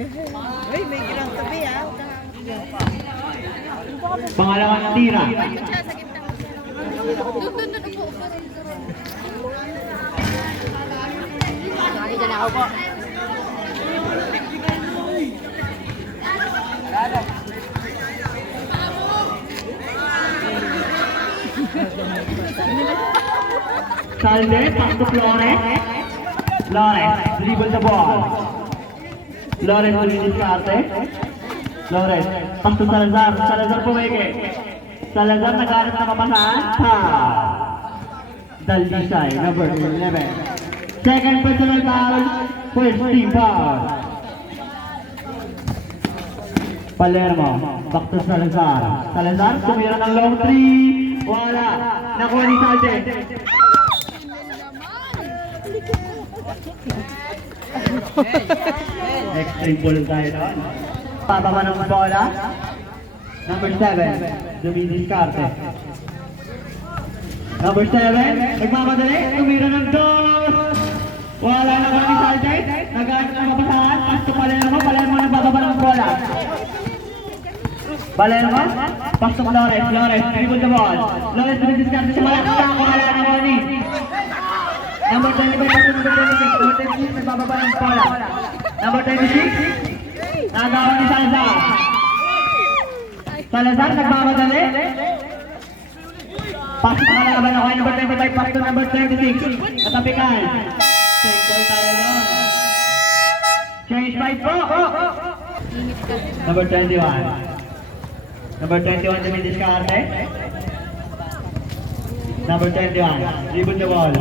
Uy, may girang tabi ah. Pangalawang tira. Diyan ako po. Salde, pass to Flores. Flores, dribble the ball. Flores dumidiskarte. Flores, pass to Salazar. Salazar pumeke. Salazar naghanap na papasahan. Daldisay, number 11. Second personal foul, first team foul. Palermo, back to Salazar. Salazar, tumira ng long three. Wala. Nakuha ni Salde. Next three ball tayo doon. Pababa ng bola. Number 7, dumidiskarte. Number 7, nagmamadali. Tumira ng dos. Wala naman ni Salde. Naghanap ng mapasahan. Pass to Palermo. Palermo nagbababa ng bola. Palermo, pass to Flores. Flores, dribble the ball. Flores dumidiskarte sa malakita. Wala naman ni. Number 25, pass to number 26. Number 26, nagbababa ng bola. Number 26, nagawa ni Salazar. Salazar, nagmamadali. Pass to kalaban ako. Number 25, pass to number 26. Natapikan. Change ball tayo doon. Change 5 po. Number 21. Number 21, dumidiskarte. Number 21, dribble the ball.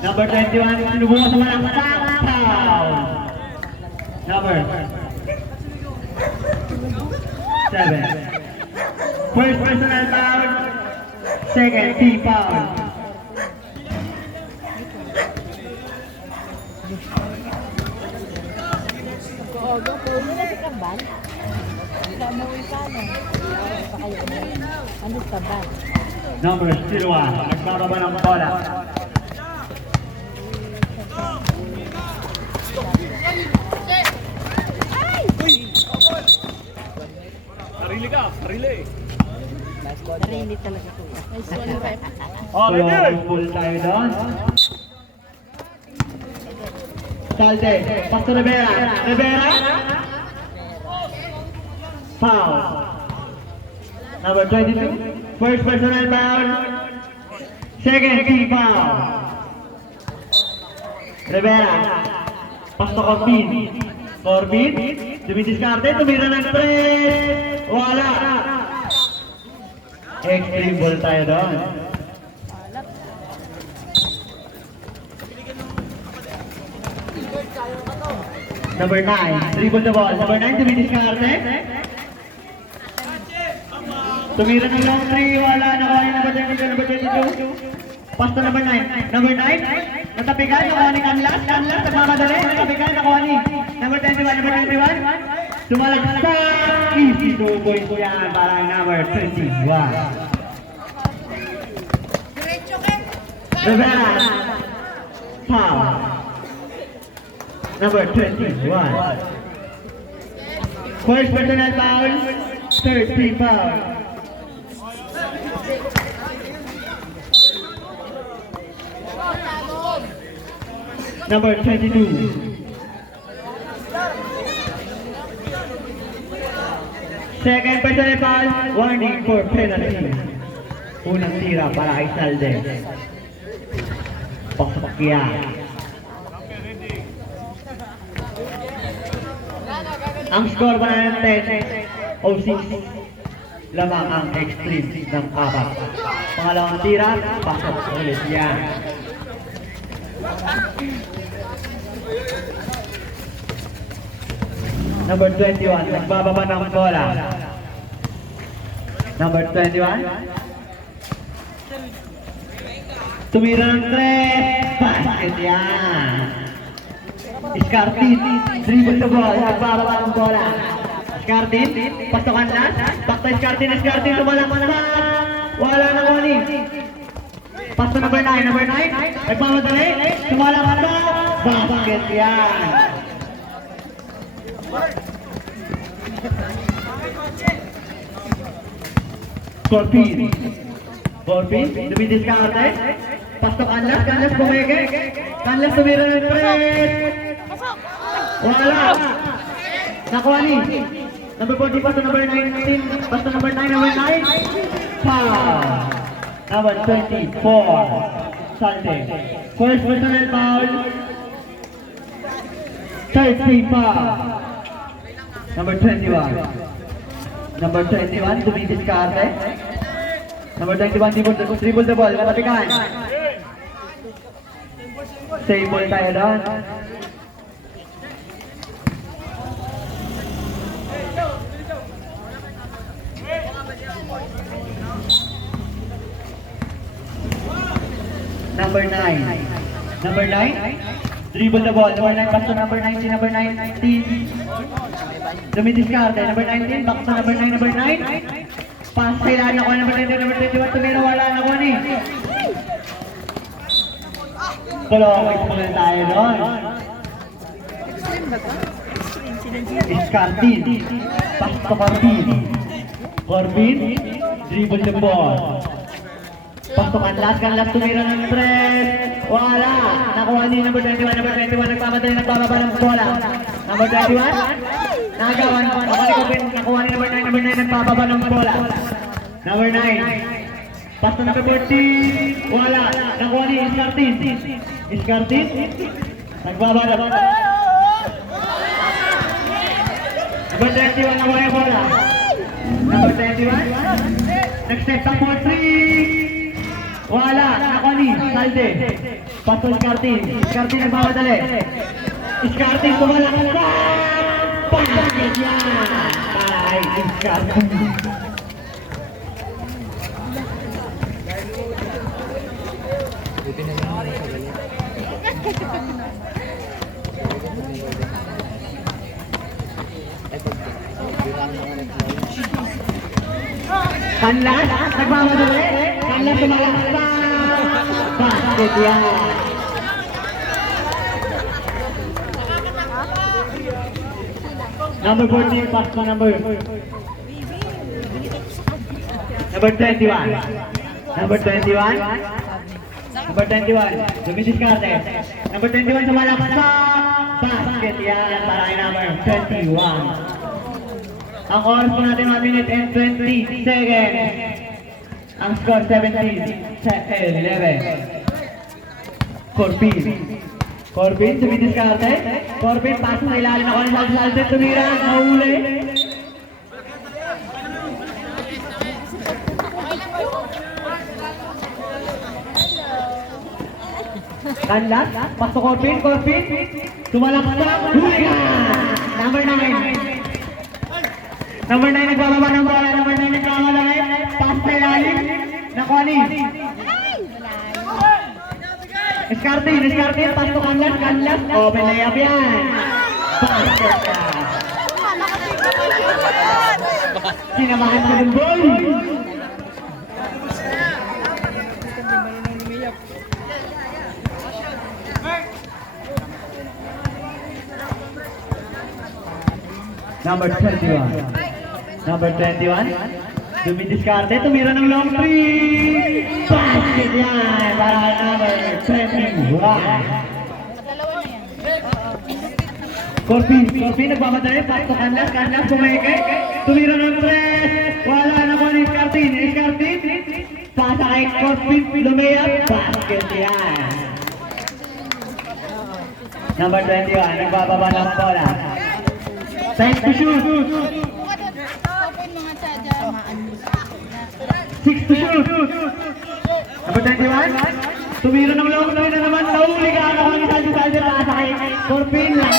Number 21, sinubukan sa malaksak. Foul. Number 7. First personal foul. Second team foul. Number 01, nagbababa ng bola. Sarili ka, sarili. Sarili talaga ito. Nice one, rep. Close ball tayo doon. Salde, pass to Rivera. Rivera. Foul. Number 22, first personal foul. Second team foul. Rivera. Pass to Corbin. Corbin, dumidiskarte, tumira ng press. Wala. Extreme ball tayo doon. Number 9, dribble the ball. Number 9, dumidiskarte. Tumira ng long three, wala. Nakuha yung number 22, number 22. Pass to number 9. Number 9, natapikan, nakuha ni Canlas. Canlas, nagmamadali, natapikan, nakuha ni number 21, number 21. Sumalagsak, easy 2 points po yan para number 21. Rivera, foul. Number 21. First personal foul, third team foul. Number 22. Second personal foul, warning for penalty. Unang tira para kay Salde. Pasok yan. Ang score ba ng 10 o 6 lamang ang extreme ng 4. Pangalawang tira, pasok ulit yan. Number 21, nagbababa ng bola. Number 21. Tumira ng 3. Basket yan. Iskartin, dribble the ball, nagbababa ng bola. Iskartin, pasokan na. Back to Iskartin, Iskartin, sumalaksak. Wala na kunin. Pass to number 9, number 9. Nagmamadali, sumalaksak. Basket yan. Corpin. Corpin, dumidiskarte. Pasok Canlas, Canlas pumeke. Canlas tumira ng tres. Wala. Nakuha ni. Number 40, pasto number 19. Pasto number 9, number 9. Foul. Number 24. Salte. First personal foul. 30 foul. Number 21. Number 21, dumidiskarte. Number 21, dribble the ball. Matapikan. Save ball tayo doon. Number 9. Number 9. Dribble the ball. Number 9, back to number 19. Number 19. Dumidiskarte. Number 19, back to number 9. Number 9. Pass kailangan ako. Number 20. Number 21. Tumira. Wala na ko ni. Tulong. Explain tayo doon. Iskartin. Pass to Corbin. Corbin. Dribble the ball. Pasok Canlas tumira ng tres. Wala. Nakuha ni number 21. Number 21 nagpamatay, nagbababa ng bola. Number 21. Nagawan. Nakuha ni number 9. Number 9 nagbababa ng bola. Number 9. Pasto number 14. Wala. Nakuha ni Iskartin. Iskartin. Nagbababa. Number 21 nakuha yung bola. Number 21. Next up for 3. Wala, nakuha ni Salde. Pasto Iskartin. Iskartin nagmamadali. Iskartin kumalakad na. Bakit yan? Ay, Iskartin. Canlas, nagmamadali. Canlas kumalakad na. Bakit yan? Number 14, pass pa number 21. Number 21. Number 21. Dumidiskarte. Number 21 sumalakad sa basket yan. Para kay number 21. Ang oras po natin 1 minute and 20 seconds. Ang score 17-11. Corbin, dumidiskarte. Corbin, pass na ilalim ako ni Salde. Tumira, nahuli. Canlas, pasok Corbin. Tumalaksak. Huli ka! Number 9. Number 9 nagbababa ng bola. Number 9 nagkakalay. Pass na ilalim. Nakuha ni. Iskartin, pass to Canlas. Open layup yan. Basket ka. Sinamahan ko ng ball. Number 21. Dumidiskarte, tumira ng long three. Basket yan. Para number 21. Corbin, nagmamadali. Pass to Canlas, kumeke. Tumira ng tres. Wala na ko ni Iskartin. Pasa kay Corbin, lumiyap. Basket yan. Number 21, nagbababa ng bola. Time to shoot. 6 to shoot. Number 21. Tumira ng long three na naman. Nahuli ka. Nakuha ni Salde. Pasa kay Corbin lang.